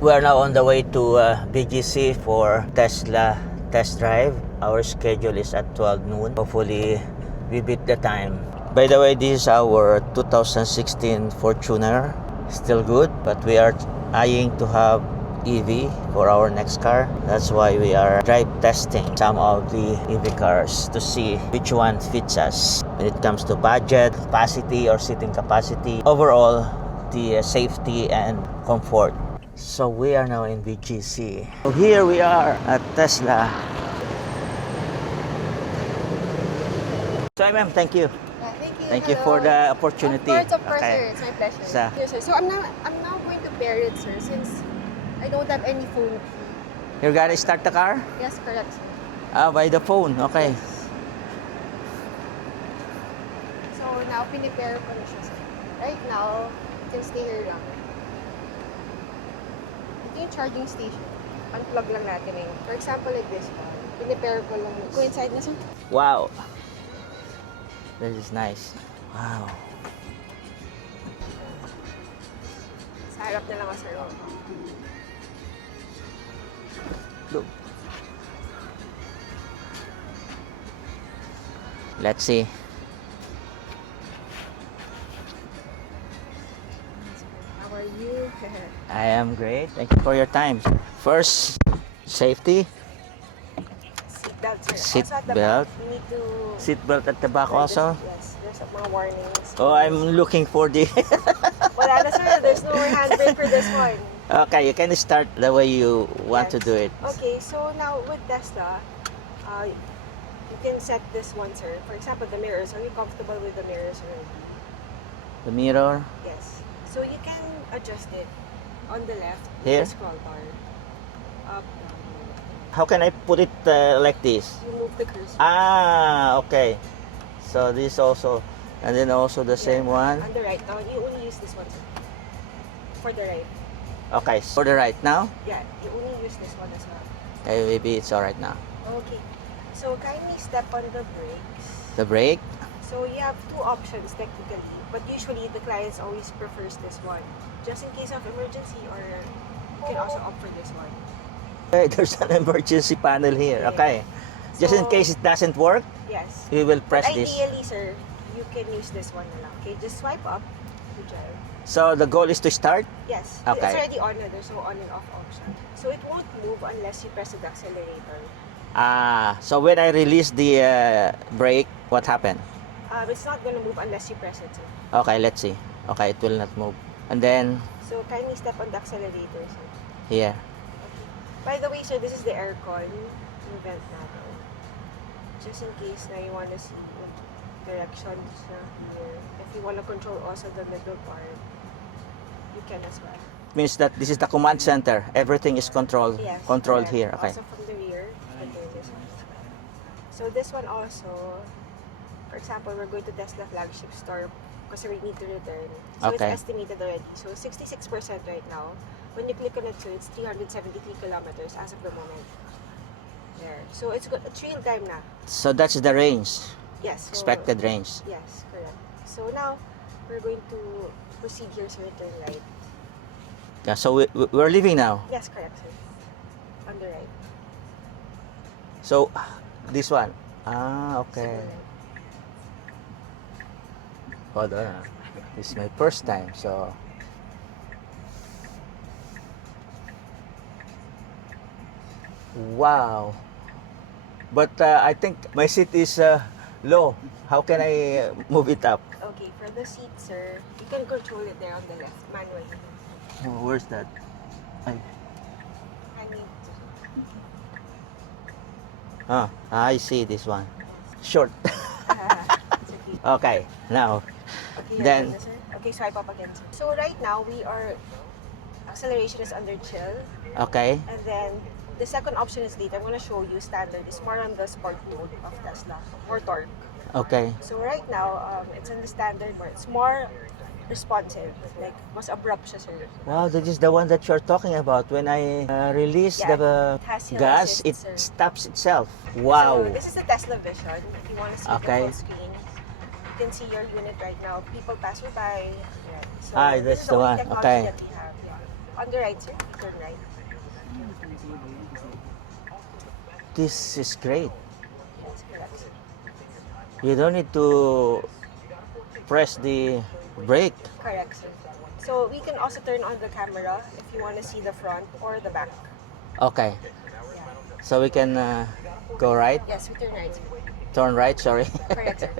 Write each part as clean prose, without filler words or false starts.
We are now on the way to BGC for Tesla test drive. Our schedule is at 12 noon. Hopefully, we beat the time. By the way, this is our 2016 Fortuner. Still good, but we are eyeing to have EV for our next car. That's why we are drive testing some of the EV cars to see which one fits us when it comes to budget, capacity, or seating capacity. Overall, the safety and comfort. So we are now in BGC. So here we are at Tesla. So ma'am, thank you. Thank you. Thank you for the opportunity. Of course, Okay. sir. It's my pleasure. Sa- Yes, sir. So I'm now going to pair it, sir, since I don't have any phone. You're gonna start the car? Yes, correct, sir. By the phone. Okay. Yes. So now, pinipair ko na siya, sir. Right now, you can stay here lang. Ito yung charging station. Unplug lang natin eh. For example, like this one. Pinipair ko lang. Coincide na, sir. Wow. This is nice. Wow. Sa harap na lang ako, sir. Look. Let's see. How are you? I am great. Thank you for your time. First, safety. Seatbelt, sir. Seat Also at the belt. back, you need to... Seatbelt at the back also. Yes, there's some more warnings. Oh, I'm looking for the... Wala na, sir. There's no more handbrake for this one. Okay, you can start the way you want to Yes. do it. Okay, so now with Tesla, you can set this one, sir. For example, the mirrors. Are you comfortable with the mirrors already? The mirror. Yes. So you can adjust it on the left. Here? The scroll bar. Up, down. How can I put it like this? You move the cursor. Ah, okay. So this also, and then also the same one. On the right. Now, you only use this one, sir. For the right. Okay, for the right now. Yeah, you only use this one as well. Okay, maybe it's all right now. Okay. So kindly step on the brakes. The brake. So you have two options technically, but usually the clients always prefers this one. Just in case of emergency, or you can also opt for this one. Okay, there's an emergency panel here. Okay, just in So, case it doesn't work, Yes. we will press But this. ideally, sir, you can use this one na lang. Okay, just swipe up to drive. So the goal is to start. Yes. Okay. It's already on na. There's no on and off option. So it won't move unless you press the accelerator. So when I release the brake, what happened? It's not gonna move unless you press it, sir. Okay, let's see. Okay, it will not move. And then So kindly step on the accelerator, sir. here. By the way, sir, this is the aircon. Yung vent natin. Just in case na you want to see directions na here. If you want to control also the middle part, you can as well. Means that this is the command center. Everything is controlled Yes. controlled correct. here. Okay. Also from the rear, you can turn this one as well. So this one also, for example, we're going to Tesla flagship store because we need to return. So Okay. it's estimated already. So 66% right now. When you click on it, so it's 373 kilometers as of the moment. There. So it's good. It's real time na. So that's the range. Yes. So, Expected range. Yes, correct. So now, we're going to proceed here sa return right. Yeah, so we're leaving now. Yes, correct, sir. On the right. So this one. Okay. Super right. Hold on. This is my first time, so wow. But I think my seat is low. How can I move it up? Okay, for the seat, sir, you can control it there on the left manually. Oh, where's that? Ay. I need to. I see this one. Short. It's okay. Okay, now. Okay, you're Then- good na, sir? Okay, swipe up again, sir. So right now, acceleration is under chill. Okay. And then, the second option is later. I'm going to show you standard. It's more on the sport mode of Tesla. More torque. Okay. So right now, it's in the standard mode. It's more responsive. Like, mas abrupt siya, sir. Wow, that is the one that you're talking about. When I release Yeah, the it has hill gas, assist, it sir. stops itself. Wow. So this is the Tesla Vision. If you want to see Okay. the full screen, you can see your unit right now. People pass by. Right. So Ah, this that's is the only one. technology Okay. that we have. Yeah. On the right, sir. You turn right. This is great. Yes, correct, sir. You don't need to press the brake. Correct, sir. So we can also turn on the camera if you want to see the front or the back. Okay. Yeah. So we can go right, Yes, we turn right, sir. turn right, sorry. Correct, sir.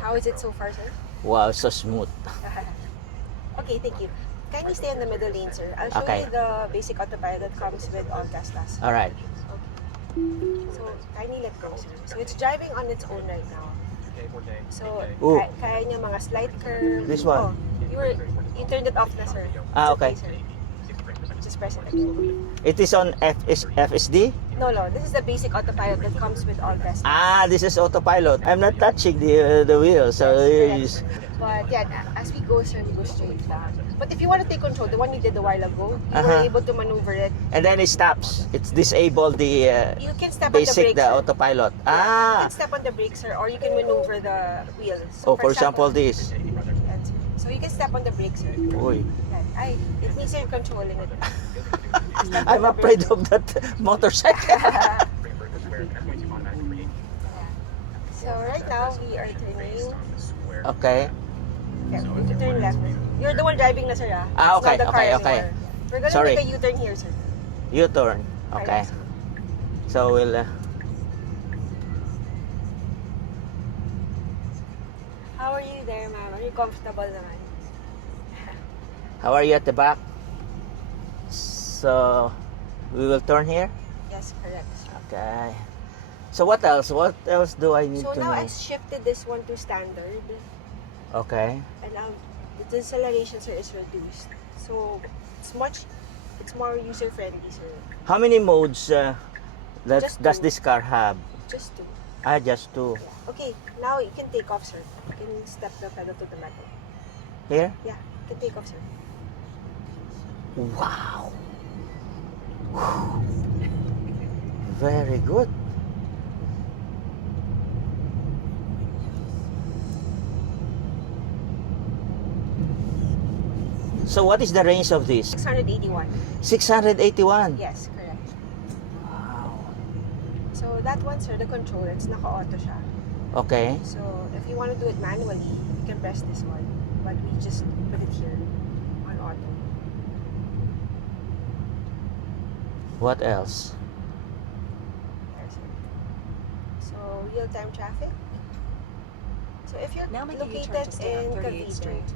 How is it so far, sir? Wow, so smooth. Okay, thank you. Kindly stay in the middle lane, sir. I'll show Okay. you the basic autopilot that comes with all Teslas. All right. Okay. So, kindly let go, sir. So, it's driving on its own right now. So, Ooh. kaya niya mga slight curve. This one? Oh, you turned it off na, sir. Ah, It's okay. sir. Just press it again. It is on FSD? No, this is the basic autopilot that comes with all Teslas. Ah, this is autopilot. I'm not touching the wheel, so Yes, correct. But yeah, as we go, sir, we go straight down. But if you want to take control, the one you did a while ago, you were able to maneuver it. and then it stops. It's disabled the You can step on the basic, brakes, the sir. autopilot. You Ah, can step on the brakes, sir, or you can maneuver the wheels. oh, for example, this. Yan, sir. So you can step on the brakes, sir. Uy. Yan. It means you're controlling it. I'm afraid of that motorcycle. So right now, we are turning. Okay. Yeah, we need to turn left. You're the one driving na, sir. Ah, It's not okay, the car okay, okay. anymore. We're gonna Sorry. make a U-turn here, sir. U-turn. Okay. Correct, sir. So we'll... How are you there, ma'am? Are you comfortable naman? how are you at the back? So we will turn here. Yes, correct, sir. Okay. So what else? What else do I need So to now know? I shifted this one to standard, Okay. and now the deceleration, sir, is reduced. So it's more user friendly, sir. How many modes Just does two. this car have? Just to. Ah, just two. Yeah. Okay, now you can take off, sir. You can step the pedal to the metal. Here? Yeah, you can take off, sir. Wow. Very good. So what is the range of this? 681. 681. Yes, correct. Wow. So that one, sir, the controller, it's naka-auto siya. Okay. So if you want to do it manually, you can press this one. But we just put it here on auto. What else? There, sir. So real-time traffic. So if you're Now make a U-turn located to stay on in 38th Cavite, Street.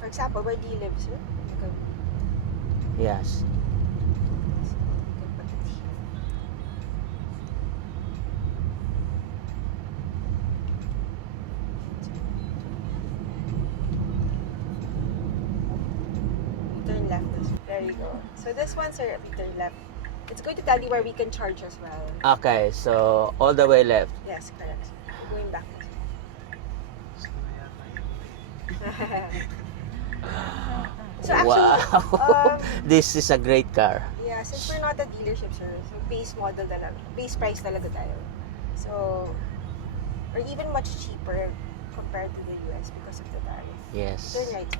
for example, where do you live, sir? You can, Yes. you can put it here. You turn left. There you go. So this one, sir, if you turn left, it's going to tell you where we can charge as well. Okay, so all the way left. Yes, correct. We're going back. So actually, Wow. This is a great car. yeah, since we're not a dealership, sir, so base model talaga, base price talaga tayo. So, or even much cheaper compared to the US because of the tariff. Yes. Turn right.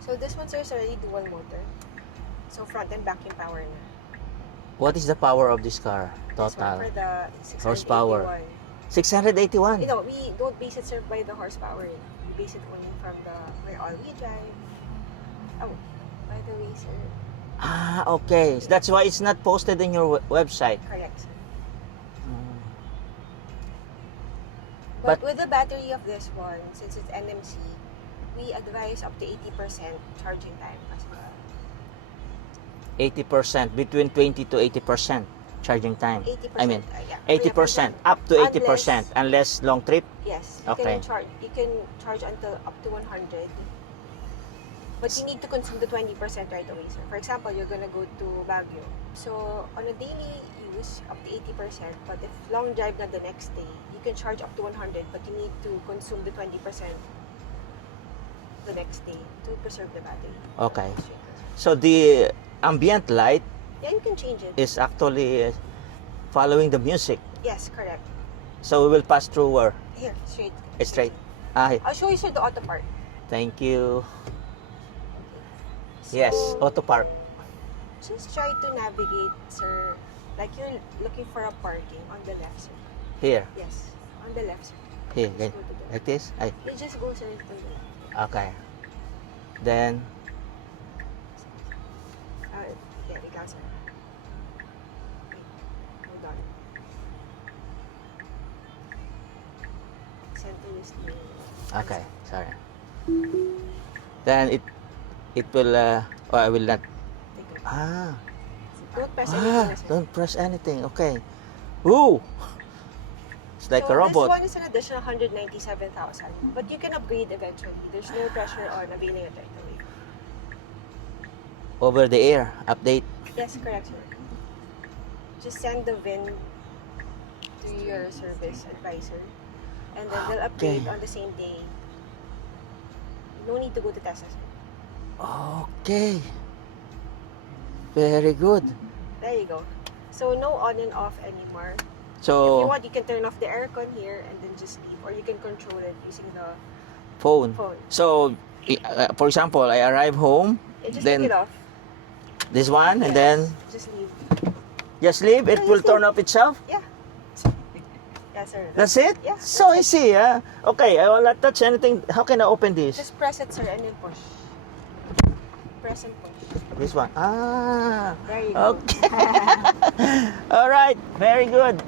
So this one, sir, is already dual motor. So front and back yung power na. What is the power of this car? This one Total. for the 681. Horsepower. 681. You know, we don't base it, sir, by the horsepower. We base it only from the where all-wheel drive. Oh, by the way, sir, Ah, okay. That's why it's not posted in your website. correct, sir. Mm. But But- with the battery of this one, since it's NMC, we advise up to 80% charging time as well. 80%, between 20 to 80% charging time. 80%. I mean, Yeah. 80%, up to 80%, unless long trip. Yes. Okay. You can charge until up to 100. But you need to consume the 20% right away, sir. For example, you're gonna go to Baguio. So, on a daily use, up to 80%. But if long drive na the next day, you can charge up to 100, but you need to consume the 20% the next day to preserve the battery. Okay. So the ambient light Yeah, you can change it. is actually following the music. Yes, correct. So we will pass through where? Here, straight. Straight. Ah, I'll show you sir the auto part. thank you. So, Yes, auto park. Just try to navigate, sir. Like you're looking for a parking on the left, sir. Here. Yes, on the left, sir. Here. Just go to the Like this? Ay, You just go, sir, to the... okay. Then, There we go, sir. Wait, hold on. Center is the... okay, sorry. Then it will, oh, I will not, Take it. ah, Don't press anything, sir. don't press anything, okay. Ooh! It's like So a robot. this one is an additional 197,000, but you can upgrade eventually. There's no pressure on availing it right away. Over the air, update. Yes, correct, sir. Just send the VIN to your service advisor, and then they'll upgrade Okay. on the same day. No need to go to Tesla, sir. Okay. Very good. There you go. So no on and off anymore. If you So, want, you can turn off the aircon here and then just leave, or you can control it using the phone. phone. So, for example, I arrive home, Yeah, just then take it off. this one, and Yes, then just leave. just leave. It Yeah, will just turn off itself. Yeah. Yes, sir. That's it? Yeah, So that's easy, huh? Okay, I will not touch anything. How can I open this? Just press it, sir, and then push. Press and push. This one. Ah. There you go. Okay. All right. Very good.